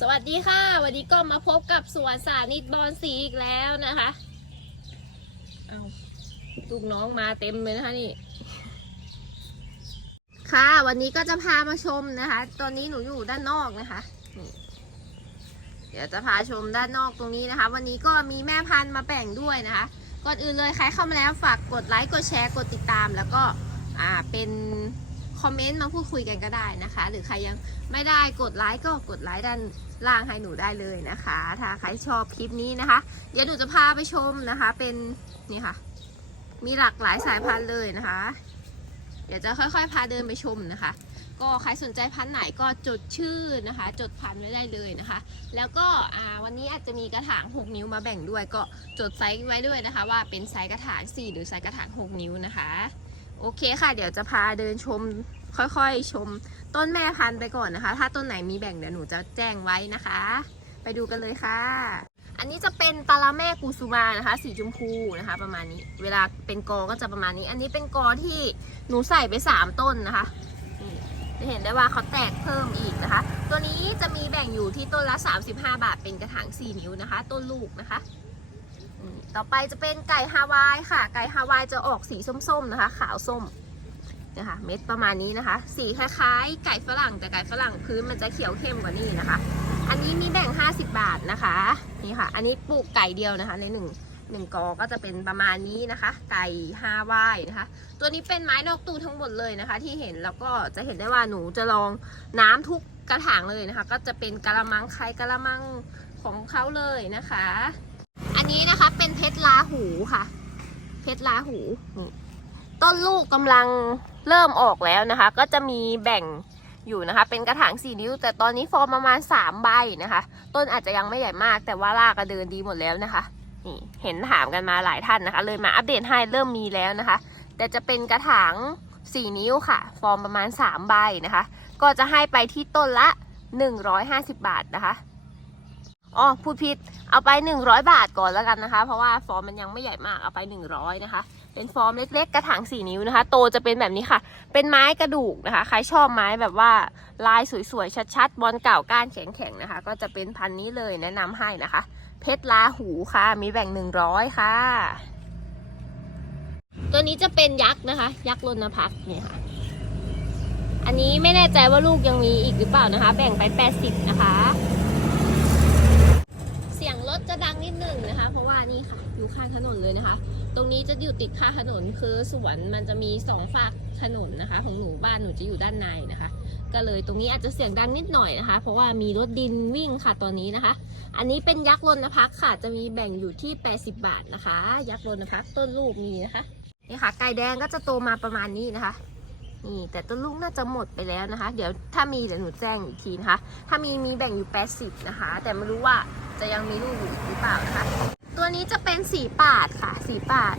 สวัสดีค่ะ วันนี้ก็มาพบกับสวนสานิตบอลสีอีกแล้วนะคะเอาลูกน้องมาเต็มเลยนะคะนี่ ค่ะวันนี้ก็จะพามาชมนะคะ ตอนนี้หนูอยู่ด้านนอกนะคะนี่เดี๋ยวจะพาชมด้านนอกตรงนี้นะคะ วันนี้ก็มีแม่พันธุ์มาแบ่งด้วยนะคะ ก่อนอื่นเลยใครเข้ามาแล้วฝากกดไลค์กดแชร์กดติดตามแล้วก็อ่าเป็น คอมเมนต์มาพูดคุยกันก็ได้นะคะ หรือใครยังไม่ได้กดไลค์ก็กดไลค์ด้านล่างให้หนูได้เลยนะคะ ถ้าใครชอบคลิปนี้นะคะ เดี๋ยวหนูจะพาไปชมนะคะ เป็นนี่ค่ะ มีหลากหลายสายพันธุ์เลยนะคะ เดี๋ยวจะค่อยๆ พาเดินไปชมนะคะ ก็ใครสนใจพันธุ์ไหนก็จดชื่อนะคะ จดพันธุ์ไว้ได้เลยนะคะ แล้วก็วันนี้อาจจะมีกระถาง 6 นิ้วมาแบ่งด้วย ก็จดไซส์ไว้ด้วยนะคะ ว่าเป็นไซส์กระถาง 4 หรือไซส์กระถาง 6 นิ้วนะคะ โอเคค่ะ เดี๋ยวจะพาเดินชมค่อยๆ ชมต้นแม่พันธุ์ไปก่อนนะคะ ถ้าต้นไหนมีแบ่งเดี๋ยวหนูจะแจ้งไว้นะคะ ไปดูกันเลยค่ะ อันนี้จะเป็นตาลาแม่กูซูมานะคะ สีชมพูนะคะ ประมาณนี้ เวลาเป็นกอก็จะประมาณนี้ อันนี้เป็นกอที่หนูใส่ไป 3 ต้นนะคะจะเห็นได้ว่าเขาแตกเพิ่มอีกนะคะ ตัวนี้จะมีแบ่งอยู่ที่ต้นละ 35 บาทเป็นกระถาง 4 นิ้วนะคะ ต้นลูกนะคะ ต่อไปจะเป็นไก่ฮาวายค่ะ ไก่ฮาวายจะออกสีส้มๆนะคะ ขาวส้มนะคะเม็ดประมาณนี้นะคะ สีคล้ายๆไก่ฝรั่งแต่ไก่ฝรั่งพื้นมันจะเขียวเข้มกว่านี้นะคะ อันนี้มีแบ่ง 50 บาทนะคะนี่ค่ะ อันนี้ปลูกไก่เดียวนะคะในหนึ่งหนึ่งกอก็จะเป็นประมาณนี้นะคะ ไก่ฮาวายนะคะ ตัวนี้เป็นไม้นอกตู้ทั้งหมดเลยนะคะ ที่เห็นแล้วก็จะเห็นได้ว่าหนูจะลองน้ำทุกกระถางเลยนะคะ ก็จะเป็นกะละมังใครกะละมังของเขาเลยนะคะ นนี้นะคะเป็นเพชรลาหูค่ะ เพชรลาหูนี่ต้นลูกกำลังเริ่มออกแล้วนะคะ ก็จะมีแบ่งอยู่นะคะ เป็นกระถางสี่นิ้ว แต่ตอนนี้ฟอร์มประมาณ3ใบนะคะ ต้นอาจจะยังไม่ใหญ่มาก แต่ว่ารากก็เดินดีหมดแล้วนะคะนี่เห็นถามกันมาหลายท่านนะคะ เลยมาอัปเดตให้เริ่มมีแล้วนะคะ แต่จะเป็นกระถาง4นิ้วค่ะ ฟอร์มประมาณ3ใบนะคะ ก็จะให้ไปที่ต้นละ150บาทนะคะ อ๋อพูดผิดเอาไป 100 บาทก่อนแล้วกันนะคะ เพราะว่าฟอร์มมันยังไม่ใหญ่มากเอาไป 100 นะคะ เป็นฟอร์มเล็กๆ กระถาง4 นิ้วนะคะ โตจะเป็นแบบนี้ค่ะ เป็นไม้กระดูกนะคะ ใครชอบไม้แบบว่าลายสวยๆ ชัดๆ บอลเก่าก้านแข็งๆนะคะ ก็จะเป็นพันนี้เลยแนะนำให้นะคะ เพชรลาหูค่ะ มีแบ่ง 100 ค่ะ ตัวนี้จะเป็นยักษ์นะคะ ยักษ์รณพักเนี่ยค่ะ อันนี้ไม่แน่ใจว่าลูกยังมีอีกหรือเปล่านะคะ แบ่งไป 80 นะคะ เสียงรถจะดัง นิดหนึ่งนะคะ เพราะว่านี่ค่ะอยู่ข้างถนนเลยนะคะ ตรงนี้จะอยู่ติดข้างถนนคือสวนมันจะมีสองฝากถนนนะคะ ของหนูบ้านหนูจะอยู่ด้านในนะคะ ก็เลยตรงนี้อาจจะเสียงดังนิดหน่อยนะคะ เพราะว่ามีรถดินวิ่งค่ะตอนนี้นะคะ อันนี้เป็นยักษ์รณพักค่ะ จะมีแบ่งอยู่ที่ 80 บาทนะคะ ยักษ์รณพักต้นลูกมีนะคะนี่ค่ะไก่แดงก็จะโตมาประมาณนี้นะคะ นี่แต่ต้นลูกน่าจะหมดไปแล้วนะคะ เดี๋ยวถ้ามีเดี๋ยวหนูแจ้งอีกทีนะคะ ถ้ามีมีแบ่งอยู่ 80 นะคะ แต่ไม่รู้ว่าจะยังมีลูกอยู่หรือเปล่านะคะ ตัวนี้จะเป็นสีปาดค่ะ สีปาด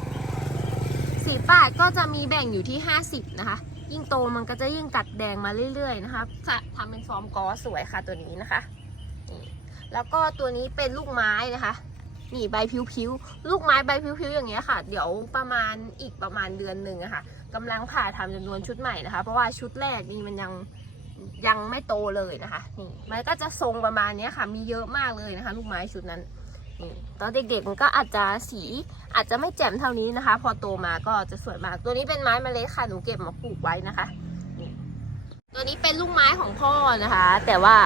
สีปาดก็จะมีแบ่งอยู่ที่ 50 นะคะ ยิ่งโตมันก็จะยิ่งกัดแดงมาเรื่อยๆนะคะค่ะทำเป็นฟอร์มกอสวยค่ะตัวนี้นะคะแล้วก็ตัวนี้เป็นลูกไม้นะคะนี่ใบพิ้วๆ ลูกไม้ใบพิ้วๆ อย่างเงี้ยค่ะ เดี๋ยวประมาณอีกประมาณเดือนหนึ่งอะค่ะ กำลังผ่าทำจำนวนชุดใหม่นะคะ เพราะว่าชุดแรกนี่มันยังยังไม่โตเลยนะคะนี่มันก็จะทรงประมาณนี้ค่ะ มีเยอะมากเลยนะคะ ลูกไม้ชุดนั้นนี่ตอนเด็กๆมันก็อาจจะสีอาจจะไม่แจ่มเท่านี้นะคะ พอโตมาก็จะสวยมาก ตัวนี้เป็นไม้เมล็ดค่ะหนูเก็บมาปลูกไว้นะคะนี่ตัวนี้เป็นลูกไม้ของพ่อนะคะ แต่ว่า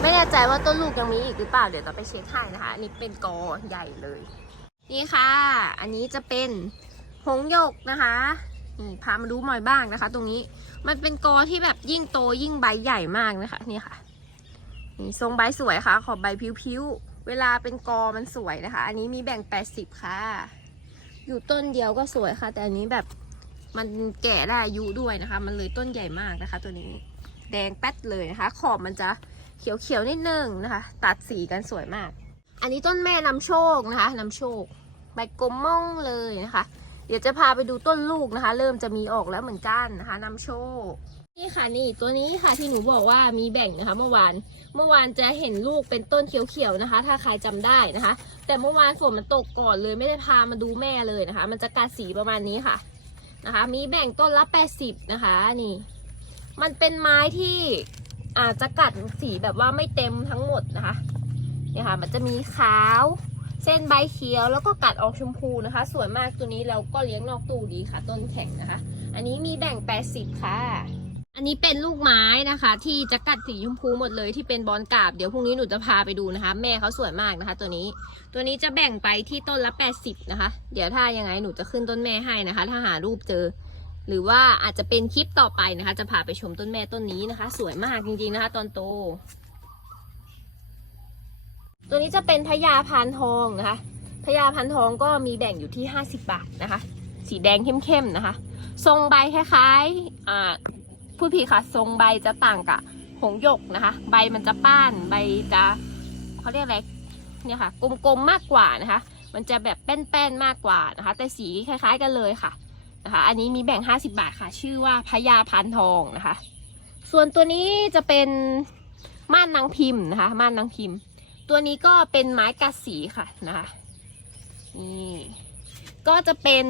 ไม่แน่ใจว่าต้นลูกยังมีอีกหรือเปล่าเดี๋ยวเราไปเช็คให้นะคะอันนี้เป็นกอใหญ่เลย นี่ค่ะ อันนี้จะเป็นหงหยกนะคะ พามาดูหน่อยบ้างนะคะ ตรงนี้มันเป็นกอที่แบบยิ่งโตยิ่งใบใหญ่มากนะคะ นี่ค่ะนี่ทรงใบสวยค่ะ ขอบใบพิ้วๆ เวลาเป็นกอมันสวยนะคะ อันนี้มีแบ่ง 80 ค่ะ อยู่ต้นเดียวก็สวยค่ะ แต่อันนี้แบบมันแก่ได้อายุด้วยนะคะ มันเลยต้นใหญ่มากนะคะ ตัวนี้แดงแป๊ดเลยนะคะ ขอบมันจะเขียวๆนิดนึงนะคะ ตัดสีกันสวยมาก อันนี้ต้นแม่นำโชคนะคะนำโชค ใบกลมม่องเลยนะคะ เดี๋ยวจะพาไปดูต้นลูกนะคะ เริ่มจะมีออกแล้วเหมือนกันนะคะนำโชคนี่ค่ะนี่ตัวนี้ค่ะที่หนูบอกว่ามีแบ่งนะคะ เมื่อวาน เมื่อวานจะเห็นลูกเป็นต้นเขียวๆนะคะ ถ้าใครจำได้นะคะ แต่เมื่อวานฝนมันตกก่อนเลยไม่ได้พามาดูแม่เลยนะคะ มันจะกัดสีประมาณนี้ค่ะนะคะ มีแบ่งต้นละ80นะคะนี่ มันเป็นไม้ที่อาจจะกัดสีแบบว่าไม่เต็มทั้งหมดนะคะเนี่ยค่ะ มันจะมีขาว เส้นใบเขียวแล้วก็กัดออกชมพูนะคะ สวยมากตัวนี้เราก็เลี้ยงนอกตู้ดีค่ะ ต้นแข็งนะคะ อันนี้มีแบ่ง 80 ค่ะ อันนี้เป็นลูกไม้นะคะ ที่จะกัดสีชมพูหมดเลยที่เป็นบอลกาบ เดี๋ยวพรุ่งนี้หนูจะพาไปดูนะคะ แม่เขาสวยมากนะคะ ตัวนี้ ตัวนี้จะแบ่งไปที่ต้นละ 80 นะคะ เดี๋ยวถ้ายังไงหนูจะขึ้นต้นแม่ให้นะคะ ถ้าหารูปเจอ หรือว่าอาจจะเป็นคลิปต่อไปนะคะ จะพาไปชมต้นแม่ต้นนี้นะคะ สวยมากจริงๆนะคะ ตอนโต ตัวนี้จะเป็นพญาพานทองนะคะพญาพานทองก็มีแบ่งอยู่ที่ 50 บาทนะคะ สีแดงเข้มๆนะคะ ทรงใบคล้ายๆอ่าพูดผิดค่ะ ทรงใบจะต่างกับหงยกนะคะ ใบมันจะป้านใบจะเขาเรียกอะไรเนี่ยค่ะกลมๆมากกว่านะคะ มันจะแบบแป้นๆมากกว่านะคะ แต่สีคล้ายๆกันเลยค่ะนะคะ อันนี้มีแบ่ง 50 บาทค่ะ ชื่อว่าพญาพันทองนะคะ ส่วนตัวนี้จะเป็นม่านนางพิมพ์นะคะ ม่านนางพิมพ์ ตัวนี้ก็เป็นไม้กัดสีค่ะนะคะนี่ก็จะเป็น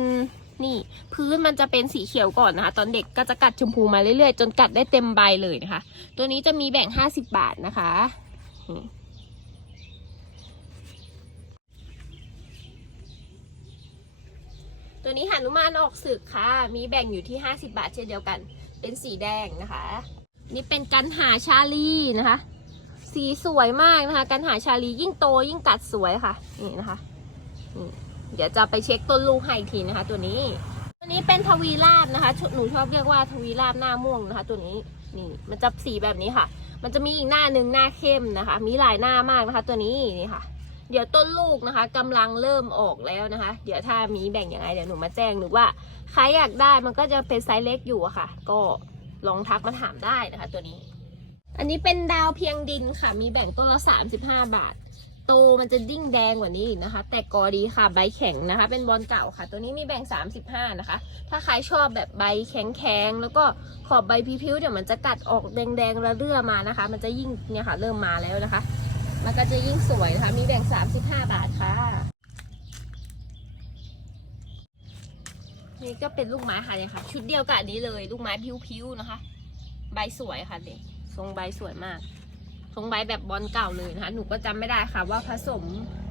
นี่พื้นมันจะเป็นสีเขียวก่อนนะคะ ตอนเด็กก็จะกัดชมพูมาเรื่อยๆ จนกัดได้เต็มใบเลยนะคะ ตัวนี้จะมีแบ่ง 50 บาทนะคะ ตัวนี้หนุมานออกศึกค่ะ มีแบ่งอยู่ที่ 50 บาทเช่นเดียวกัน เป็นสีแดงนะคะ นี่เป็นกันหาชาลีนะคะ สีสวยมากนะคะ กันหาชาลียิ่งโตยิ่งกัดสวยค่ะ นี่นะคะนี่เดี๋ยวจะไปเช็คต้นลูกให้อีกทีนะคะ ตัวนี้ ตัวนี้เป็นทวีราบนะคะหนูชอบเรียกว่าทวีราบหน้าม่วงนะคะ ตัวนี้นี่มันจะสีแบบนี้ค่ะ มันจะมีอีกหน้าหนึ่งหน้าเข้มนะคะ มีหลายหน้ามากนะคะ ตัวนี้นี่ค่ะ เดี๋ยวต้นลูกนะคะกำลังเริ่มออกแล้วนะคะ เดี๋ยวถ้ามีแบ่งยังไงเดี๋ยวหนูมาแจ้งหรือว่าใครอยากได้มันก็จะเป็นไซส์เล็กอยู่อะค่ะ ก็ลองทักมาถามได้นะคะ ตัวนี้ อันนี้เป็นดาวเพียงดินค่ะ มีแบ่งต้นละ35บาท โตมันจะดิ้งแดงกว่านี้อีกนะคะ แต่กอดีค่ะ ใบแข็งนะคะ เป็นบอลเก่าค่ะ ตัวนี้มีแบ่ง35นะคะ ถ้าใครชอบแบบใบแข็งๆแล้วก็ขอบใบพิ้วๆเดี๋ยวมันจะกัดออกแดงๆระเรื่อมานะคะ มันจะยิ่งเนี่ยค่ะเริ่มมาแล้วนะคะ มันก็จะยิ่งสวยนะคะ มีแบ่ง35บาทค่ะนี่ก็เป็นลูกไม้ค่ะเนี่ยค่ะ ชุดเดียวกับอันนี้เลย ลูกไม้พิ้วๆนะคะ ใบสวยค่ะเด็ก ทรงใบสวยมาก ทรงใบแบบบอลเก่าเลยนะคะ หนูก็จำไม่ได้ค่ะว่าผสม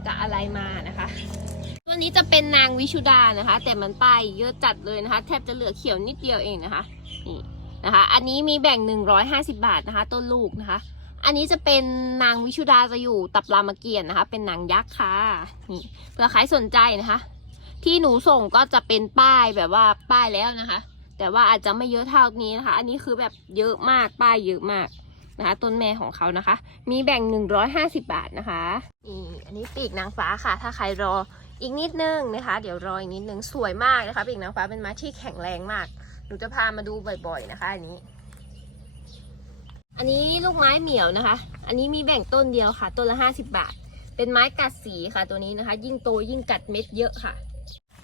กับอะไรมานะคะตัวนี้จะเป็นนางวิชุดานะคะ แต่มันป้ายเยอะจัดเลยนะคะ แทบจะเหลือเขียวนิดเดียวเองนะคะนี่นะคะ อันนี้มีแบ่ง 150 บาทนะคะต้นลูกนะคะ อันนี้จะเป็นนางวิชุดาจะอยู่ตับรามเกียรตินะคะ เป็นนางยักษ์ค่ะนี่เผื่อใครสนใจนะคะ ที่หนูส่งก็จะเป็นป้ายแบบว่าป้ายแล้วนะคะ แต่ว่าอาจจะไม่เยอะเท่านี้นะคะ อันนี้คือแบบเยอะมากป้ายเยอะมากนะคะ ต้นแม่ของเขานะคะ มีแบ่ง 150 บาทนะคะนี่อันนี้ปีกนางฟ้าค่ะ ถ้าใครรออีกนิดนึงนะคะ เดี๋ยวรออีกนิดนึงสวยมากนะคะปีกนางฟ้าเป็นไม้ที่แข็งแรงมากหนูจะพามาดูบ่อย ๆนะคะ อันนี้ อันนี้ลูกไม้เหมียวนะคะ อันนี้มีแบ่งต้นเดียวค่ะ ต้นละ 50 บาท เป็นไม้กัดสีค่ะตัวนี้นะคะ ยิ่งโตยิ่งกัดเม็ดเยอะค่ะ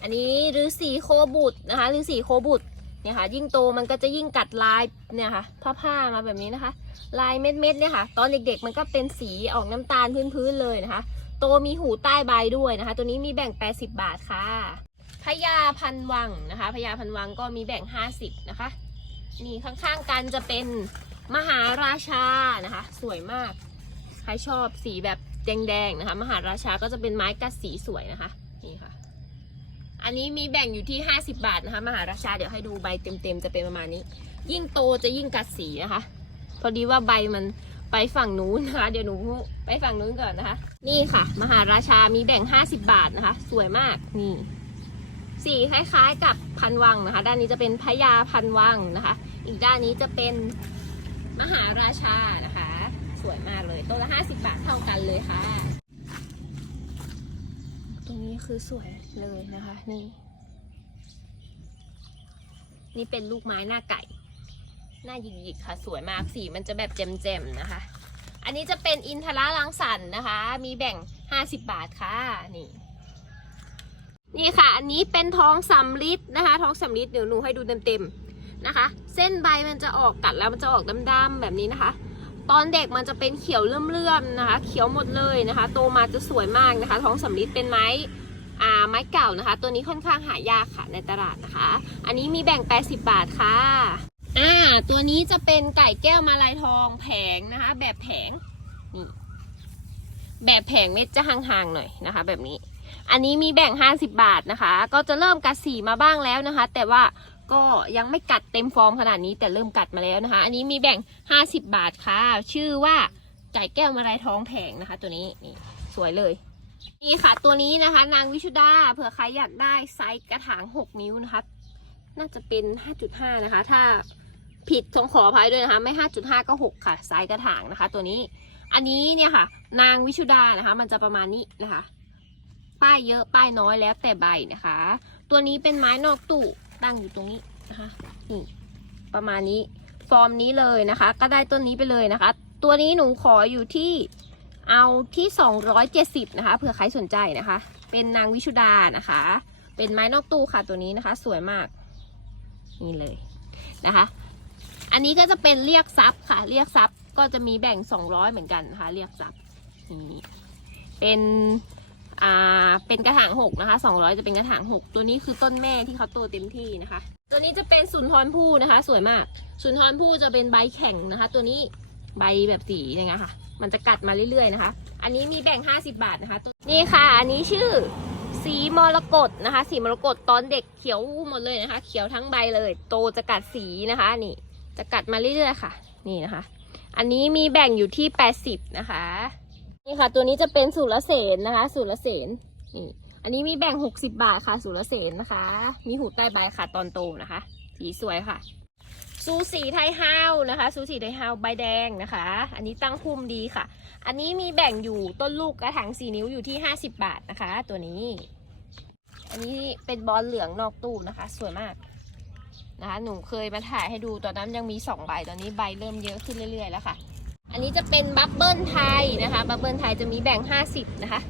อันนี้ฤาษีโคบุตรนะคะฤาษีโคบุตร เนี่ยค่ะ ยิ่งโตมันก็จะยิ่งกัดลายเนี่ยค่ะ ผ้าผ้ามาแบบนี้นะคะ ลายเม็ดเม็ดๆเนี่ยค่ะ ตอนเด็กๆมันก็เป็นสีออกน้ำตาลพื้นๆเลยนะคะ โตมีหูใต้ใบด้วยนะคะ ตัวนี้มีแบ่ง 80 บาทค่ะพญาพันวังนะคะพญาพันวังก็มีแบ่ง 50 นะคะ นี่ข้างๆกันจะเป็นมหาราชานะคะ สวยมาก ใครชอบสีแบบแดงๆนะคะ มหาราชาก็จะเป็นไม้กัดสีสวยนะคะ นี่ค่ะ อันนี้มีแบ่งอยู่ที่ 50 บาทนะคะมหาราชาเดี๋ยวให้ดูใบเต็มๆจะเป็นประมาณนี้ ยิ่งโตจะยิ่งกัดสีนะคะ พอดีว่าใบมันไปฝั่งนู้นนะคะ เดี๋ยวหนูไปฝั่งนู้นก่อนนะคะ นี่ค่ะ มหาราชามีแบ่ง 50 บาทนะคะ สวยมากนี่สีคล้ายๆกับพันวังนะคะ ด้านนี้จะเป็นพญาพันวังนะคะ อีกด้านนี้จะเป็นมหาราชานะคะ สวยมากเลยต้นละ 50 บาทเท่ากันเลยค่ะ นี้คือสวยเลยนะคะนี่ นี่เป็นลูกไม้หน้าไก่ หน้าหยิกๆค่ะ สวยมากสีมันจะแบบแจ่มๆนะคะ อันนี้จะเป็นอินทราลังสรรค์นะคะ มีแบ่ง 50 บาทค่ะนี่ นี่ค่ะ อันนี้เป็นทองสำลิดนะคะทองสำลิดเดี๋ยวหนูให้ดูเต็มๆนะคะ เส้นใบมันจะออกกัดแล้วมันจะออกดำๆแบบนี้นะคะ ตอนเด็กมันจะเป็นเขียวเลื่อมๆนะคะ เขียวหมดเลยนะคะ โตมาจะสวยมากนะคะ ท้องสำลิดเป็นไม้อ่าไม้เก่านะคะ ตัวนี้ค่อนข้างหายากค่ะในตลาดนะคะ อันนี้มีแบ่ง 80 บาทค่ะอ่าตัวนี้จะเป็นไก่แก้วมาลายทองแผงนะคะ แบบแผงนี่แบบแผงเม็ดจะห่างๆหน่อยนะคะ แบบนี้ อันนี้มีแบ่ง 50 บาทนะคะ ก็จะเริ่มกัดสีมาบ้างแล้วนะคะ แต่ว่า ก็ยังไม่กัดเต็มฟอร์มขนาดนี้แต่เริ่มกัดมาแล้วนะคะ อันนี้มีแบ่ง 50 บาทค่ะ ชื่อว่าไก่แก้วมาลายท้องแผงนะคะ ตัวนี้นี่สวยเลย นี่ค่ะตัวนี้นะคะ นางวิชุดาเผื่อใครอยากได้ไซส์กระถาง 6 นิ้วนะคะ น่าจะเป็น 5.5 นะคะ ถ้าผิดต้องขออภัยด้วยนะคะ ไม่ 5.5 ก็ 6 ค่ะไซส์กระถางนะคะ ตัวนี้ อันนี้เนี่ยค่ะ นางวิชุดานะคะ มันจะประมาณนี้นะคะ ป้ายเยอะป้ายน้อยแล้วแต่ใบนะคะ ตัวนี้เป็นไม้นอกตู้ ตั้งอยู่ตรงนี้นะคะ นี่ ประมาณนี้ ฟอร์มนี้เลยนะคะ ก็ได้ต้นนี้ไปเลยนะคะ ตัวนี้หนูขออยู่ที่เอาที่ 270 นะคะ เผื่อใครสนใจนะคะ เป็นนางวิชุดานะคะ เป็นไม้นอกตู้ค่ะตัวนี้นะคะ สวยมาก นี่เลยนะคะ อันนี้ก็จะเป็นเรียกซับค่ะ เรียกซับก็จะมีแบ่ง 200 เหมือนกันนะคะ เรียกซับนี่เป็น อ่าเป็นกระถางหกนะคะ200จะเป็นกระถางหกตัวนี้คือต้นแม่ที่เขาโตเต็มที่นะคะ ตัวนี้จะเป็นสุนทรภู่นะคะ สวยมาก สุนทรภู่จะเป็นใบแข็งนะคะ ตัวนี้ใบแบบสีอย่างเงี้ยค่ะ มันจะกัดมาเรื่อยๆนะคะ อันนี้มีแบ่ง 50 บาทนะคะ นี่ค่ะ อันนี้ชื่อสีมรกตนะคะ สีมรกตตอนเด็กเขียวหมดเลยนะคะ เขียวทั้งใบเลย โตจะกัดสีนะคะ นี่ จะกัดมาเรื่อยๆค่ะ นี่นะคะ อันนี้มีแบ่งอยู่ที่ 80 นะคะ นี่ค่ะ ตัวนี้จะเป็นสุรเสนนะคะ สุรเสนนี่อันนี้มีแบ่ง60บาทค่ะ สุรเสนนะคะ มีหูใต้ใบค่ะตอนโตนะคะ สีสวยค่ะซูสีไทยฮาวนะคะ ซูสีไทยฮาวใบแดงนะคะ อันนี้ตั้งพุ่มดีค่ะ อันนี้มีแบ่งอยู่ต้นลูกกระถางสี่นิ้วอยู่ที่50บาทนะคะ ตัวนี้ อันนี้เป็นบอลเหลืองนอกตู้นะคะ สวยมากนะคะ หนูเคยมาถ่ายให้ดูตอนนั้นยังมีสองใบตอนนี้ใบเริ่มเยอะขึ้นเรื่อยๆแล้วค่ะ อันนี้จะเป็นบับเบิลไทยนะคะบับเบิลไทยจะมีแบ่ง 50 นะคะ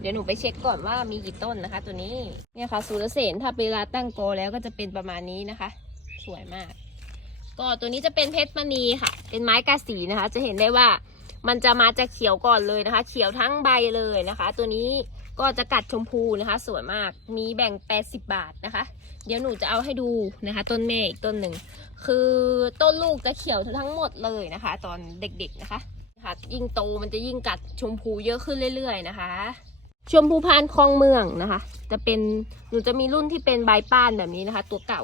เดี๋ยวหนูไปเช็คก่อนว่ามีกี่ต้นนะคะ ตัวนี้เนี่ยค่ะสุรเสนถ้าเวลาตั้งโกแล้วก็จะเป็นประมาณนี้นะคะ สวยมาก ก็ตัวนี้จะเป็นเพชรมณีค่ะ เป็นไม้กาสีนะคะ จะเห็นได้ว่ามันจะมาจากเขียวก่อนเลยนะคะ เขียวทั้งใบเลยนะคะ ตัวนี้ก็จะกัดชมพูนะคะ สวยมากมีแบ่ง 80 บาทนะคะ เดี๋ยวหนูจะเอาให้ดูนะคะ ต้นแม่อีกต้นหนึ่ง คือต้นลูกจะเขียวทั้งหมดเลยนะคะ ตอนเด็กๆนะคะค่ะยิ่งโตมันจะยิ่งกัดชมพูเยอะขึ้นเรื่อยๆนะคะ ชมพูพานคลองเมืองนะคะ จะเป็นหนูจะมีรุ่นที่เป็นใบป้านแบบนี้นะคะ ตัวเก่า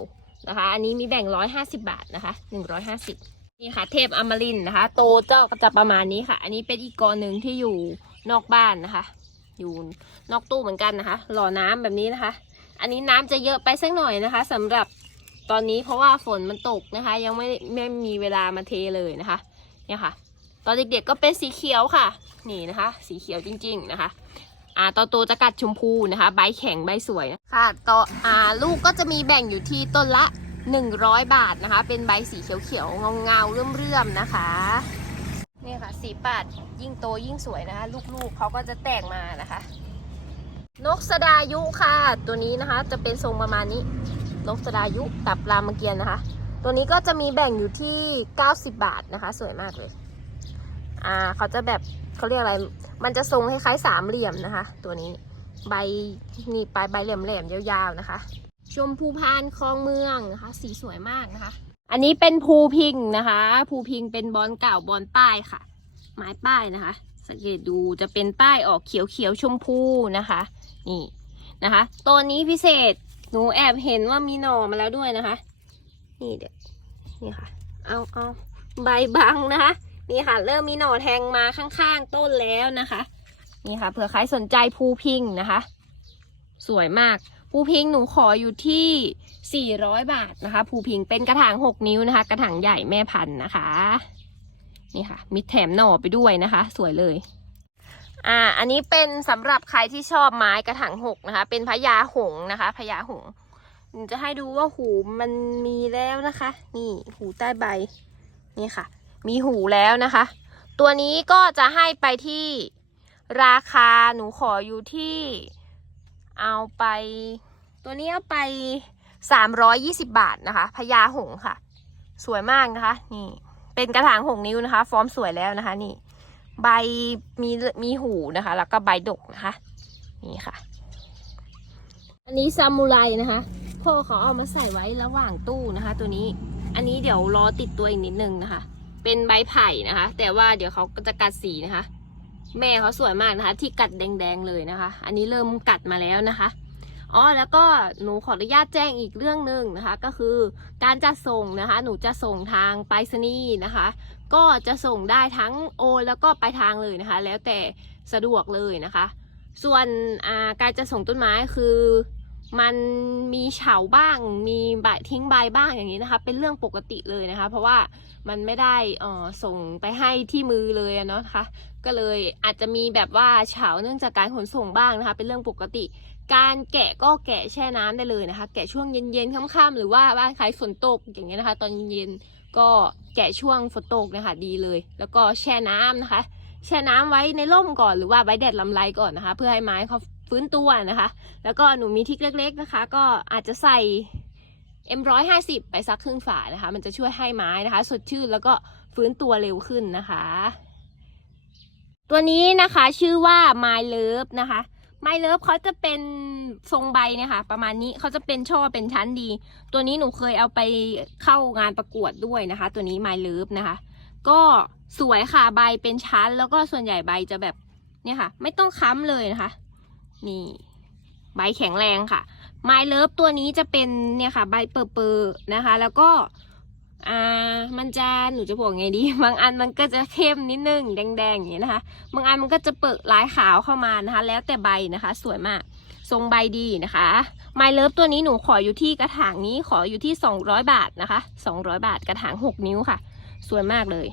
นะคะ อันนี้มีแบ่งร้อยห้าสิบาทนะคะหนึ่งร้อยห้าสิบนี่ค่ะเทพอมรินนะคะ โตเจ้าก็จะประมาณนี้ค่ะ อันนี้เป็นอีกกอหนึ่งที่อยู่นอกบ้านนะคะ อยู่นอกตู้เหมือนกันนะคะ หล่อน้ำแบบนี้นะคะ อันนี้น้ำจะเยอะไปสักหน่อยนะคะสำหรับ ตอนนี้เพราะว่าฝนมันตกนะคะ ยังไม่ไม่มีเวลามาเทเลยนะคะเนี่ยค่ะ ตอนเด็กๆก็เป็นสีเขียวค่ะ นี่นะคะ สีเขียวจริง ๆนะคะอ่าตอนโตจะกัดชมพูนะคะ ใบแข็งใบสวยค่ะต่ออ่าลูกก็จะมีแบ่งอยู่ที่ต้นละ 100 บาทนะคะ เป็นใบสีเขียวๆเงาๆเรื่อมๆนะคะนี่ค่ะ สีปาดยิ่งโตยิ่งสวยนะคะ ลูกๆเขาก็จะแตกมานะคะ นกสดายุค่ะ ตัวนี้นะคะจะเป็นทรงประมาณนี้ นกสดายุกับรามเกียรติ์นะคะ ตัวนี้ก็จะมีแบ่งอยู่ที่ 90 บาทนะคะ สวยมากเลย อ่าเขาจะแบบเขาเรียกอะไร มันจะทรงคล้ายๆสามเหลี่ยมนะคะ ตัวนี้ใบนี่ปลายใบแหลมๆยาวๆนะคะ ชมพูพานคลองเมืองนะคะ สีสวยมากนะคะ อันนี้เป็นภูพิงนะคะ ภูพิงเป็นบอลเก่าบอลป้ายค่ะ ไม้ป้ายนะคะ สังเกตดูจะเป็นป้ายออกเขียวๆชมพูนะคะ นี่นะคะ ตัวนี้พิเศษ หนูแอบเห็นว่ามีหน่อมาแล้วด้วยนะคะ นี่เดี๋ยวนี่ค่ะ เอาเอาใบบังนะคะ นี่ค่ะ เริ่มมีหน่อแทงมาข้างๆต้นแล้วนะคะ นี่ค่ะเผื่อใครสนใจภูพิงนะคะ สวยมากภูพิงหนูขออยู่ที่ 400 บาทนะคะภูพิงเป็นกระถาง 6 นิ้วนะคะ กระถางใหญ่แม่พันธุ์นะคะ นี่ค่ะ มีแถมหน่อไปด้วยนะคะ สวยเลย อ่า อันนี้เป็นสำหรับใครที่ชอบไม้กระถางหกนะคะ เป็นพญาหงนะคะพญาหงหนูจะให้ดูว่าหูมันมีแล้วนะคะ นี่หูใต้ใบ นี่ค่ะ มีหูแล้วนะคะ ตัวนี้ก็จะให้ไปที่ราคาหนูขออยู่ที่เอาไป ตัวนี้เอาไป320บาทนะคะพญาหงค่ะ สวยมากนะคะ นี่ เป็นกระถางหกนิ้วนะคะ ฟอร์มสวยแล้วนะคะ นี่ ใบมีมีหูนะคะ แล้วก็ใบดกนะคะ นี่ค่ะ อันนี้ซามูไรนะคะพ่อเขาเอามาใส่ไว้ระหว่างตู้นะคะ ตัวนี้อันนี้เดี๋ยวรอติดตัวอีกนิดนึงนะคะ เป็นใบไผ่นะคะ แต่ว่าเดี๋ยวเขาก็จะกัดสีนะคะ แม่เขาสวยมากนะคะ ที่กัดแดงๆเลยนะคะ อันนี้เริ่มกัดมาแล้วนะคะอ๋อแล้วก็หนูขออนุญาตแจ้งอีกเรื่องหนึ่งนะคะ ก็คือการจัดส่งนะคะ หนูจะส่งทางไปรษณีย์นะคะ ก็จะส่งได้ทั้งโอนแล้วก็ปลายทางเลยนะคะ แล้วแต่สะดวกเลยนะคะ ส่วนาการจะส่งต้นไม้คือมันมีเฉาบ้างมีใบทิ้งใบบ้างอย่างนี้นะคะ เป็นเรื่องปกติเลยนะคะ เพราะว่ามันไม่ได้ออส่งไปให้ที่มือเลยเนาะคะ ก็เลยอาจจะมีแบบว่าเฉาเนื่องจากการขนส่งบ้างนะคะ เป็นเรื่องปกติ การแกะก็แกะแช่น้ำได้เลยนะคะ แกะช่วงเย็นๆค่ำๆหรือว่าบ้านใครฝนตกอย่างเงี้ยนะคะ ตอนเย็นๆ ก็แกะช่วงฝนตกนะคะดีเลย แล้วก็แช่น้ำนะคะ แช่น้ำไว้ในร่มก่อนหรือว่าไว้แดดลำไรก่อนนะคะ เพื่อให้ไม้เขาฟื้นตัวนะคะ แล้วก็หนูมีทิกเล็ก ๆนะคะ ก็อาจจะใส่ M150 ไปสักครึ่งฝานะคะ มันจะช่วยให้ไม้นะคะ สดชื่นแล้วก็ฟื้นตัวเร็วขึ้นนะคะ ตัวนี้นะคะชื่อว่า My Love นะคะ My Love เขาจะเป็นทรงใบเนี่ยค่ะ ประมาณนี้เขาจะเป็นช่อเป็นชั้นดี ตัวนี้หนูเคยเอาไปเข้างานประกวดด้วยนะคะ ตัวนี้ My Love นะคะ ก็สวยค่ะใบเป็นชั้น แล้วก็ส่วนใหญ่ใบจะแบบเนี่ยค่ะ ไม่ต้องค้ำเลยนะคะ นี่ ใบแข็งแรงค่ะไมเลิฟตัวนี้จะเป็นเนี่ยค่ะ ใบเปอร์ๆนะคะ แล้วก็ อ่ามันจะหนูจะบอกไงดี บางอันมันก็จะเข้มนิดนึงแดงๆอย่างนี้นะคะ บางอันมันก็จะเปิดลายขาวเข้ามานะคะ แล้วแต่ใบนะคะ สวยมากทรงใบดีนะคะไมเลิฟตัวนี้หนูขออยู่ที่กระถางนี้ขออยู่ที่ 200 บาทนะคะ 200 บาทกระถาง 6 นิ้วค่ะ สวยมากเลย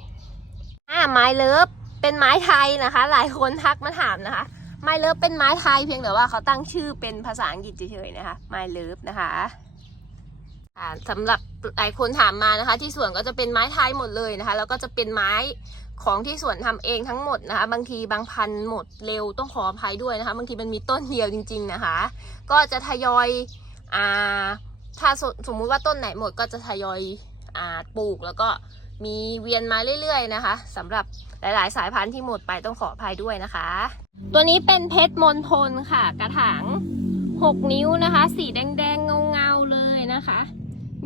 อ่าไม้เลิฟเป็นไม้ไทยนะคะ หลายคนทักมาถามนะคะไม้เลิฟเป็นไม้ไทยเพียงแต่ว่าเขาตั้งชื่อเป็นภาษาอังกฤษเฉยๆนะคะไม้เลิฟนะคะ สำหรับหลายคนถามมานะคะ ที่สวนก็จะเป็นไม้ไทยหมดเลยนะคะ แล้วก็จะเป็นไม้ของที่สวนทำเองทั้งหมดนะคะ บางทีบางพันหมดเร็วต้องขออภัยด้วยนะคะ บางทีมันมีต้นเดียวจริง ๆนะคะ ก็จะทยอยอ่าถ้าสสมมุติว่าต้นไหนหมดก็จะทยอยอ่าปลูกแล้วก็มีเวียนมาเรื่อยๆนะคะสำหรับหลายๆ สายพันธุ์ที่หมดไปต้องขออภัยด้วยนะคะ ตัวนี้เป็นเพชรมณฑลค่ะ กระถาง 6 นิ้วนะคะ สีแดงๆเงาๆเลยนะคะ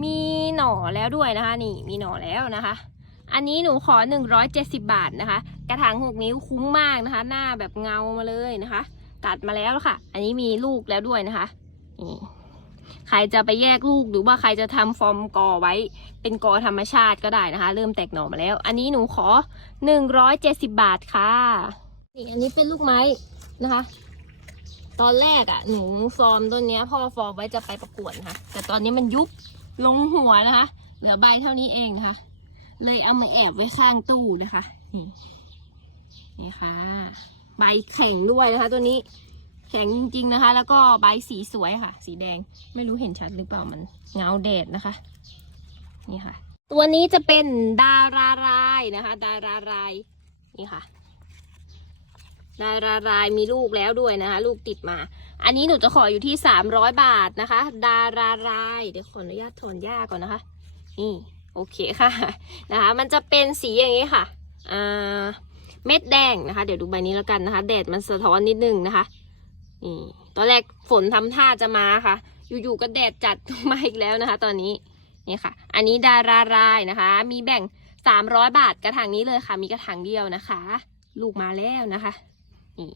มีหน่อแล้วด้วยนะคะ นี่มีหน่อแล้วนะคะ อันนี้หนูขอ 170 บาทนะคะ กระถาง6นิ้วคุ้มมากนะคะ หน้าแบบเงามาเลยนะคะ ตัดมาแล้วค่ะ อันนี้มีลูกแล้วด้วยนะคะนี่ใครจะไปแยกลูกหรือว่าใครจะทำฟอร์มกอไว้ เป็นกอธรรมชาติก็ได้นะคะ เริ่มแตกหน่อมาแล้ว อันนี้หนูขอ 170 บาทค่ะนี่อันนี้เป็นลูกไม้นะคะ ตอนแรกอะ่ะ หนูฟอร์มต้นนี้พ่อฟอร์มไว้จะไปประกวดนะคะแต่ตอนนี้มันยุบ ลงหัวนะคะ เหลือใบเท่านี้เองนะคะเลยเอามาแอบไว้ข้างตู้นะคะ นี่นี่ค่ะ ใบแข็งด้วยนะคะ ตัวนี้ แข็งจริงๆนะคะ แล้วก็ใบสีสวยค่ะ สีแดง ไม่รู้เห็นชัดหรือเปล่ามัน เงาแดดนะคะ นี่ค่ะ ตัวนี้จะเป็นดารารายนะคะ ดาราราย นี่ค่ะ ดารารายมีลูกแล้วด้วยนะคะ ลูกติดมา อันนี้หนูจะขออยู่ที่สามร้อยบาทนะคะ ดารารายเดี๋ยวขออนุญาตถอนหญ้าก่อนนะคะ นี่โอเคค่ะนะคะ มันจะเป็นสีอย่างนี้ค่ะอ่าเม็ดแดงนะคะ เดี๋ยวดูใบนี้แล้วกันนะคะ แดดมันสะท้อนนิดนึงนะคะนี่ตอนแรกฝนทำท่าจะมาค่ะ อยู่ๆก็แดดจัดมาอีกแล้วนะคะ ตอนนี้นี่ค่ะ อันนี้ดารารายนะคะ มีแบ่งสามร้อยบาทกระถางนี้เลยค่ะ มีกระถางเดียวนะคะ ลูกมาแล้วนะคะ นี่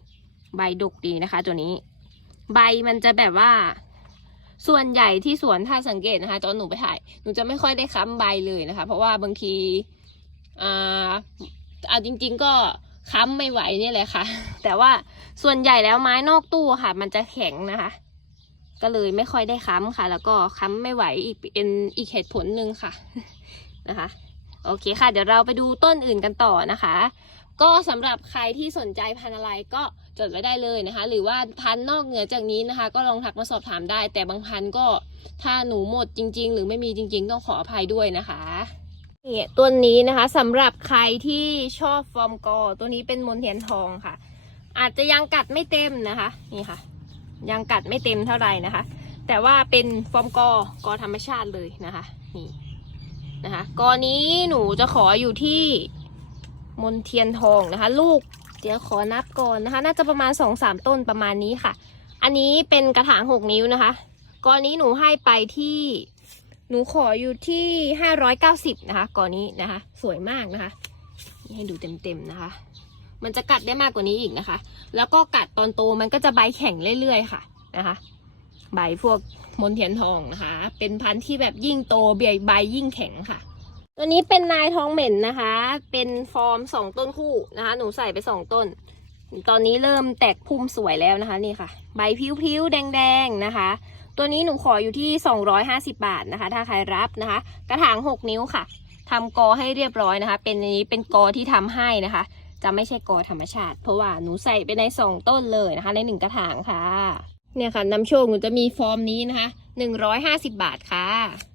ใบดกดีนะคะ ตัวนี้ ใบมันจะแบบว่า ส่วนใหญ่ที่สวนถ้าสังเกตนะคะ ตอนหนูไปถ่ายหนูจะไม่ค่อยได้ค้ำใบเลยนะคะ เพราะว่าบางทีอ่าเอาจริง ๆ ก็ค้ำไม่ไหวนี่แหละค่ะ แต่ว่าส่วนใหญ่แล้วไม้นอกตู้ค่ะ มันจะแข็งนะคะ ก็เลยไม่ค่อยได้ค้ำค่ะ แล้วก็ค้ำไม่ไหวอีกเป็นอีกเหตุผลหนึ่งค่ะนะคะ โอเคค่ะ เดี๋ยวเราไปดูต้นอื่นกันต่อนะคะ ก็สำหรับใครที่สนใจพันอะไรก็จดไว้ได้เลยนะคะ หรือว่าพันนอกเหนือจากนี้นะคะ ก็ลองทักมาสอบถามได้ แต่บางพันก็ถ้าหนูหมดจริง ๆ หรือไม่มีจริง ๆ ต้องขออภัยด้วยนะคะนี่ตัวนี้นะคะสำหรับใครที่ชอบฟอร์มกอ ตัวนี้เป็นมนเทียนทองค่ะ อาจจะยังกัดไม่เต็มนะคะ นี่ค่ะ ยังกัดไม่เต็มเท่าไหร่นะคะ แต่ว่าเป็นฟอร์มกอกอธรรมชาติเลยนะคะ นี่นะคะกอนี้หนูจะขออยู่ที่ มนเทียนทองนะคะ ลูกเดี๋ยวขอนับก่อนนะคะ น่าจะประมาณสองสามต้นประมาณนี้ค่ะ อันนี้เป็นกระถางหกนิ้วนะคะกอนี้หนูให้ไปที่ หนูขออยู่ที่ห้าร้อยเก้าสิบนะคะก่อนนี้นะคะ สวยมากนะคะนี่ให้ดูเต็มๆนะคะ มันจะกัดได้มากกว่านี้อีกนะคะ แล้วก็กัดตอนโตมันก็จะใบแข็งเรื่อยๆค่ะนะคะ ใบพวกมนเทียนทองนะคะ เป็นพันธุ์ที่แบบยิ่งโตเบียใบยิ่งแข็งค่ะ ตัวนี้เป็นนายทองเหม็นนะคะ เป็นฟอร์มสองต้นคู่นะคะ หนูใส่ไปสองต้น ตอนนี้เริ่มแตกพุ่มสวยแล้วนะคะนี่ค่ะ ใบพิ้วๆแดงๆนะคะ ตัวนี้หนูขออยู่ที่ 250 บาทนะคะ ถ้าใครรับนะคะ กระถาง 6 นิ้วค่ะทำกอให้เรียบร้อยนะคะ เป็นอันนี้เป็นกอที่ทำให้นะคะ จะไม่ใช่กอธรรมชาติ เพราะว่าหนูใส่ไปใน2ต้นเลยนะคะ ในหนึ่งกระถางค่ะ เนี่ยค่ะนำโชคหนูจะมีฟอร์มนี้นะคะ 150 บาทค่ะ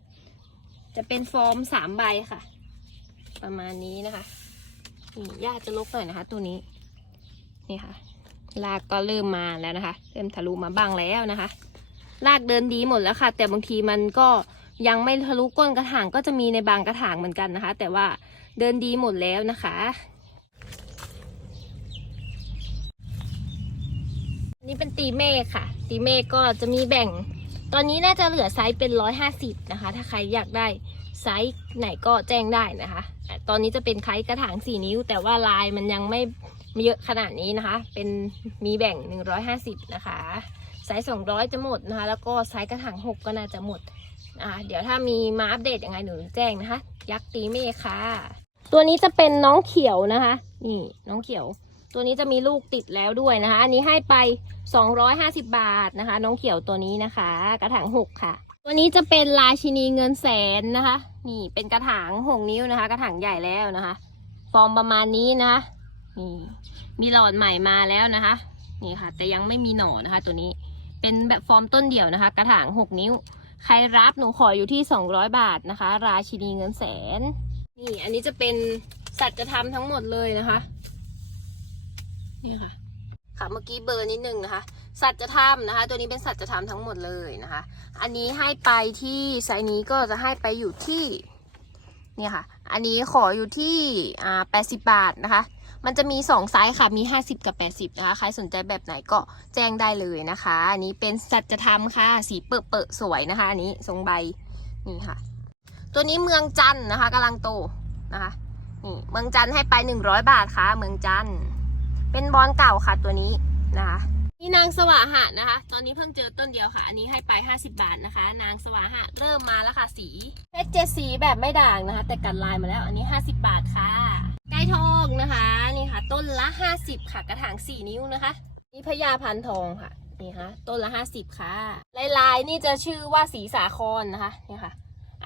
จะเป็นฟอร์ม3ใบค่ะ ประมาณนี้นะคะนี่ย่าจะลกหน่อยนะคะ ตัวนี้ นี่ค่ะรากก็เริ่มมาแล้วนะคะ เริ่มทะลุมาบ้างแล้วนะคะรากเดินดีหมดแล้วค่ะ แต่บางทีมันก็ยังไม่ทะลุก้นกระถางก็จะมีในบางกระถางเหมือนกันนะคะ แต่ว่าเดินดีหมดแล้วนะคะนนี่เป็นตีเมฆค่ะ ตีเมฆก็จะมีแบ่ง ตอนนี้น่าจะเหลือไซส์เป็นร้อยห้าสิบนะคะ ถ้าใครอยากได้ไซส์ไหนก็แจ้งได้นะคะ ตอนนี้จะเป็นไคกระถางสี่นิ้ว แต่ว่าลายมันยังไม่เยอะขนาดนี้นะคะ เป็นมีแบ่งหนึ่งร้อยห้าสิบนะคะ ไซส์ 200 จะหมดนะคะ แล้วก็ไซส์กระถาง6 ก็น่าจะหมดอ่าเดี๋ยวถ้ามีมาอัปเดตยังไงหนูแจ้งนะคะ ยักษ์ตีเมฆค่ะ ตัวนี้จะเป็นน้องเขียวนะคะ นี่น้องเขียว ตัวนี้จะมีลูกติดแล้วด้วยนะคะ อันนี้ให้ไป 250 บาทนะคะ น้องเขียวตัวนี้นะคะ กระถาง6ค่ะ ตัวนี้จะเป็นราชินีเงินแสนนะคะ นี่เป็นกระถาง6นิ้วนะคะ กระถางใหญ่แล้วนะคะ ฟอร์มประมาณนี้นะคะ นี่ มีหลอดใหม่มาแล้วนะคะ นี่ค่ะ แต่ยังไม่มีหน่อนะคะ ตัวนี้ เป็นแบบฟอร์มต้นเดี่ยวนะคะ กระถาง6นิ้ว ใครรับหนูขออยู่ที่ 200 บาทนะคะ ราชินีเงินแสน นี่ อันนี้จะเป็นสัจธรรมทั้งหมดเลยนะคะ นี่ค่ะ ค่ะเมื่อกี้เบอร์นิดนึงนะคะ สัจธรรมนะคะ ตัวนี้เป็นสัจธรรมทั้งหมดเลยนะคะ อันนี้ให้ไปที่ไซส์นี้ก็จะให้ไปอยู่ที่เนี่ยค่ะ อันนี้ขออยู่ที่อ่า80บาทนะคะ มันจะมี2ไซส์ค่ะ มี50กับ80นะคะ ใครสนใจแบบไหนก็แจ้งได้เลยนะคะ อันนี้เป็นสัจธรรมค่ะ สีเปิดเปิดสวยนะคะ อันนี้ทรงใบ นี่ค่ะ ตัวนี้เมืองจันทร์นะคะกำลังโตนะคะ นี่ เมืองจันทร์ให้ไป100บาทค่ะ เมืองจันทร์ เป็นบอลเก่าค่ะตัวนี้นะคะนี่นางสว่าหะนะคะ ตอนนี้เพิ่งเจอต้นเดียวค่ะ อันนี้ให้ไป 50 บาทนะคะ นางสว่าหะเริ่มมาแล้วค่ะสีเพชรเจดสีแบบไม่ด่างนะคะ แต่กันลายมาแล้วอันนี้ 50 บาทค่ะไก่ทองนะคะนี่ค่ะ ต้นละ 50 ค่ะ กระถาง 4 นิ้วนะคะ นี่พญาพันทองค่ะนี่ค่ะต้นละ 50 ค่ะ ลายลายนี่จะชื่อว่าสีสาครนะคะนี่ค่ะ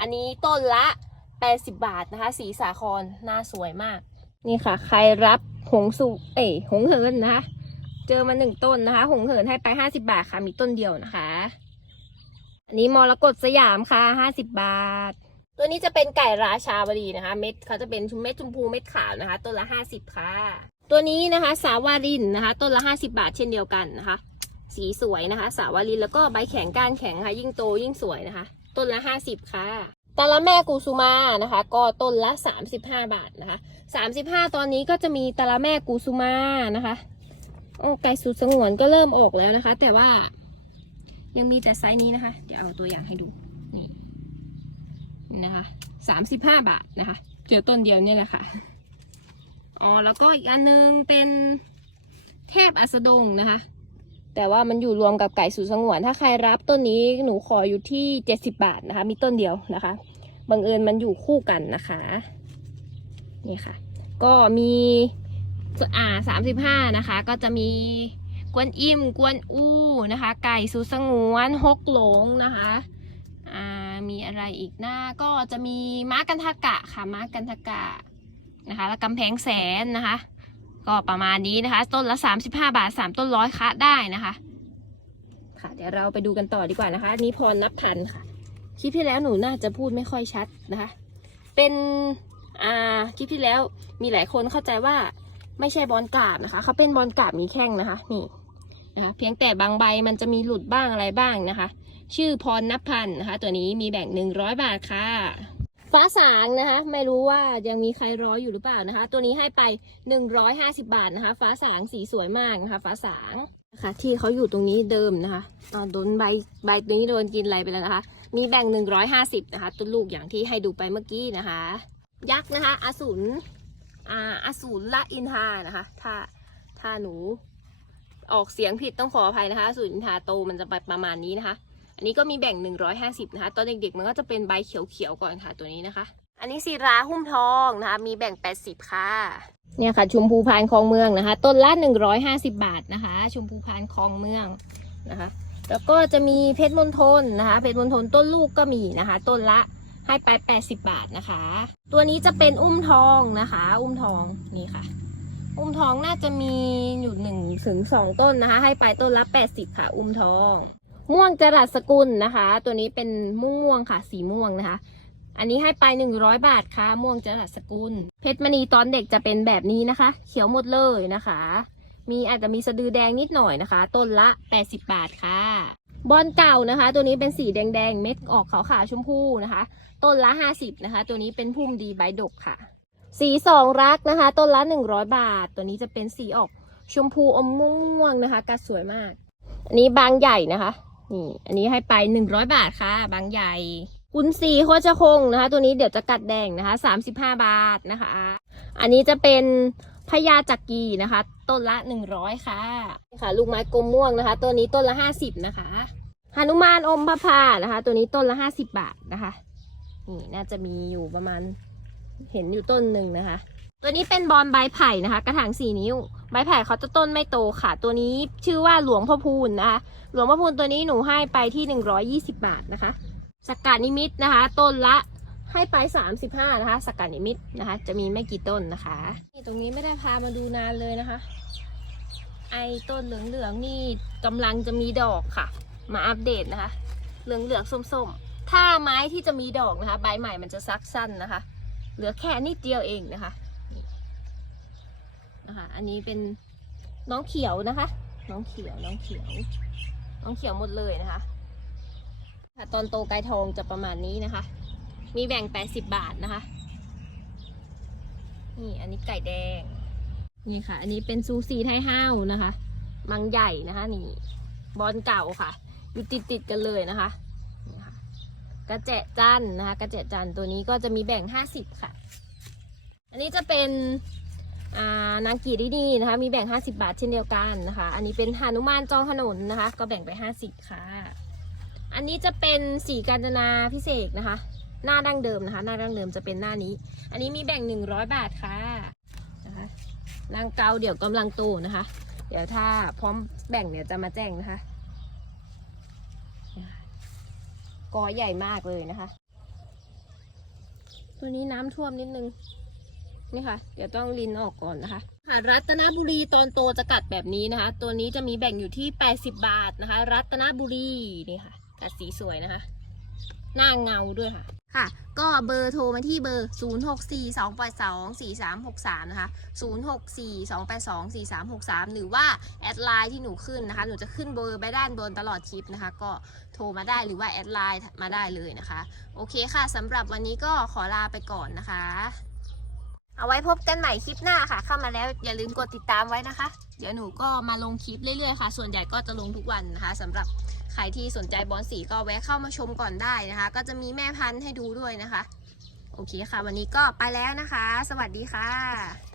อันนี้ต้นละ 80 บาทนะคะ สีสาครหน้าสวยมาก นี่ค่ะ ใครรับหงสุเอ้หงเหินนะคะ เจอมาหนึ่งต้นนะคะ หงเหินให้ไป50บาทค่ะ มีต้นเดียวนะคะ อันนี้มรกตสยามค่ะ50บบาท ตัวนี้จะเป็นไก่ราชาวดีนะคะ เม็ดเขาจะเป็นชุมเม็ดชมพูเม็ดขาวนะคะ ต้นละ50ค่ะ ตัวนี้นะคะ สาวารินนะคะ ต้นละ50บาทเช่นเดียวกันนะคะ สีสวยนะคะ สาวารินแล้วก็ใบแข็งก้านแข็งค่ะ ยิ่งโตยิ่งสวยนะคะ ต้นละ50ค่ะ ตาละแม่กุสุมานะคะ ก็ต้นละ 35 บาทนะคะ 35 ตอนนี้ก็จะมีตาละแม่กุสุมานะคะ โอ้ไก่สุดสงวนก็เริ่มออกแล้วนะคะ แต่ว่ายังมีแต่ไซส์นี้นะคะ เดี๋ยวเอาตัวอย่างให้ดูนี่นะคะสามสิบห้าบาทนะคะ เจอต้นเดียวนี่แหละค่ะอ๋อแล้วก็อีกอันนึงเป็นเทพอัสดงนะคะ แต่ว่ามันอยู่รวมกับไก่สุดสงวน ถ้าใครรับต้นนี้หนูขออยู่ที่เจ็ดสิบาทนะคะ มีต้นเดียวนะคะ บังเอิญมันอยู่คู่กันนะคะ นี่ค่ะ ก็มีอ่าสามสิบห้านะคะ ก็จะมีกวนอิ่มกวนอู้นะคะ ไก่สุสงวนฮกหลงนะคะอ่ามีอะไรอีกหน้าก็จะมีม้ากันทกะค่ะม้ากันทกะนะคะ แล้วกำแพงแสนนะคะ ก็ประมาณนี้นะคะ ต้นละ 35 บาท 3 ต้นร้อยคะได้นะคะ ค่ะ เดี๋ยวเราไปดูกันต่อดีกว่านะคะนี้พรนับพันค่ะ คลิปที่แล้วหนูน่าจะพูดไม่ค่อยชัดนะคะ เป็นอ่าคลิปที่แล้วมีหลายคนเข้าใจว่าไม่ใช่บอลกาบนะคะเขาเป็นบอลกาบมีแข้งนะคะนี่นะคะเพียงแต่บางใบมันจะมีหลุดบ้างอะไรบ้างนะคะ ชื่อพรนับพันนะคะ ตัวนี้มีแบ่งหนึ่งร้อยบาทค่ะ ฟ้าสางนะคะ ไม่รู้ว่ายังมีใครรออยู่หรือเปล่านะคะ ตัวนี้ให้ไปหนึ่งร้อยห้าสิบาทนะคะ ฟ้าสางสีสวยมากนะคะ ฟ้าสางนะคะที่เขาอยู่ตรงนี้เดิมนะคะอ่าโดนใบใบตัวนี้โดนกินอะไรไปแล้วนะคะ มีแบ่ง 150 นะคะต้นลูกอย่างที่ให้ดูไปเมื่อกี้นะคะ ยักษ์นะคะอสูรอาอสูรละอินทานะคะ ถ้าถ้าหนูออกเสียงผิดต้องขออภัยนะคะอสูรอินทาโตมันจะไปประมาณนี้นะคะ อันนี้ก็มีแบ่ง 150 นะคะ ตอนเด็กๆมันก็จะเป็นใบเขียวๆก่อนค่ะตัวนี้นะคะ อันนี้ศิราหุ้มทองนะคะ มีแบ่ง 80 ค่ะ เนี่ยค่ะ ชุมพูพานคลองเมืองนะคะ ต้นละ 150 บาทนะคะ ชุมพูพานคลองเมืองนะคะ แล้วก็จะมีเพชรมณฑลนะคะ เพชรมณฑลต้นลูกก็มีนะคะ ต้นละให้ไป 80 บาทนะคะ ตัวนี้จะเป็นอุ้มทองนะคะ อุ้มทองนี่ค่ะ อุ้มทองน่าจะมีอยู่หนึ่งถึงสองต้นนะคะ ให้ไปต้นละ 80 ค่ะ อุ้มทอง ม่วงจรัสสกุลนะคะ ตัวนี้เป็นม่วงม่วงค่ะ สีม่วงนะคะ อันนี้ให้ไป 100 บาทค่ะ ม่วงจรัสสกุล เพชรมณีตอนเด็กจะเป็นแบบนี้นะคะ เขียวหมดเลยนะคะ มีอาจจะมีสะดือแดงนิดหน่อยนะคะ ต้นละ 80 บาทค่ะ บอลเก่านะคะ ตัวนี้เป็นสีแดงๆ เม็ดออกขาวๆชมพูนะคะ ต้นละ 50 นะคะ ตัวนี้เป็นพุ่มดีใบดกค่ะ สีสองรักนะคะ ต้นละ 100 บาท ตัวนี้จะเป็นสีออกชมพูอมม่วงๆนะคะกัดสวยมาก อันนี้บางใหญ่นะคะ นี่ อันนี้ให้ไป100บาทค่ะ บางใหญ่กุนซีโคชคงนะคะ ตัวนี้เดี๋ยวจะกัดแดงนะคะ35บาทนะคะ อันนี้จะเป็นพญาจักรีนะคะ ต้นละ100ค่ะนี่ค่ะลูกไม้กลมม่วงนะคะ ตัวนี้ต้นละ50นะคะหนุมานอมพระพานะคะ ตัวนี้ต้นละ50บาทนะคะ นี่น่าจะมีอยู่ประมาณเห็นอยู่ต้นหนึ่งนะคะ ตัวนี้เป็นบอลใบไผ่นะคะ กระถางสี่นิ้ว ใบไผ่เขาจะต้นไม่โตค่ะ ตัวนี้ชื่อว่าหลวงพ่อพูนนะคะ หลวงพ่อพูนตัวนี้หนูให้ไปที่หนึ่งร้อยี่สิบาทนะคะ สกัดนิมิตนะคะ ต้นละให้ไปสามสิบห้านะคะ สกัดนิมิตนะคะ จะมีไม่กี่ต้นนะคะนี่ตรงนี้ไม่ได้พามาดูนานเลยนะคะ ไอต้นเหลืองๆนี่กำลังจะมีดอกค่ะ มาอัปเดตนะคะ เหลืองๆส้มๆ ถ้าไม้ที่จะมีดอกนะคะ ใบใหม่มันจะซักสั้นนะคะ เหลือแค่นิดเดียวเองนะคะ นะคะ อันนี้เป็นน้องเขียวนะคะ น้องเขียว น้องเขียว น้องเขียวหมดเลยนะคะค่ะตอนโตไกลทองจะประมาณนี้นะคะ มีแบ่ง 80 บาทนะคะ นี่อันนี้ไก่แดง นี่ค่ะ อันนี้เป็นซูซีไทยห้าวนะคะ มังใหญ่นะคะ นี่ บอลเก่าค่ะ อยู่ติดติดกันเลยนะคะนี่ค่ะ กระเจดจันนะคะ กระเจดจันตัวนี้ก็จะมีแบ่ง 50 ค่ะ อันนี้จะเป็น นางกีรินีนะคะ มีแบ่ง 50 บาทเช่นเดียวกันนะคะ อันนี้เป็นหานุมานจองถนนนะคะ ก็แบ่งไป 50 ค่ะ อันนี้จะเป็นสีกาญจนาพิเศษนะคะ หน้าดั้งเดิมนะคะ หน้าดั้งเดิมจะเป็นหน้านี้ อันนี้มีแบ่ง 100 บาทค่ะนะคะนางเกาเดี๋ยวกำลังโตนะคะ เดี๋ยวถ้าพร้อมแบ่งเดี๋ยวจะมาแจ้งนะคะกอใหญ่มากเลยนะคะ ตัวนี้น้ำท่วมนิดนึง นี่ค่ะ เดี๋ยวต้องลินออกก่อนนะคะค่ะรัตนบุรีตอนโตจะกัดแบบนี้นะคะ ตัวนี้จะมีแบ่งอยู่ที่ 80 บาทนะคะ รัตนบุรีนี่ค่ะกัดสีสวยนะคะ หน้าเงาด้วยค่ะค่ะ ก็เบอร์โทรมาที่เบอร์ 0 6 4 2 8 2 4 3 6 3 นะคะ 0 6 4 2 8 2 4 3 6 3 หรือว่า แอดไลน์ที่หนูขึ้นนะคะ หนูจะขึ้นเบอร์ไปด้านบนตลอดคลิปนะคะ ก็โทรมาได้หรือว่าแอดไลน์มาได้เลยนะคะ โอเคค่ะสำหรับวันนี้ก็ขอลาไปก่อนนะคะ เอาไว้พบกันใหม่คลิปหน้าค่ะ เข้ามาแล้วอย่าลืมกดติดตามไว้นะคะ เดี๋ยวหนูก็มาลงคลิปเรื่อยๆค่ะ ส่วนใหญ่ก็จะลงทุกวันนะคะสำหรับใครที่สนใจบอลสีก็แวะเข้ามาชมก่อนได้นะคะ ก็จะมีแม่พันธุ์ให้ดูด้วยนะคะ โอเคค่ะ วันนี้ก็ไปแล้วนะคะ สวัสดีค่ะ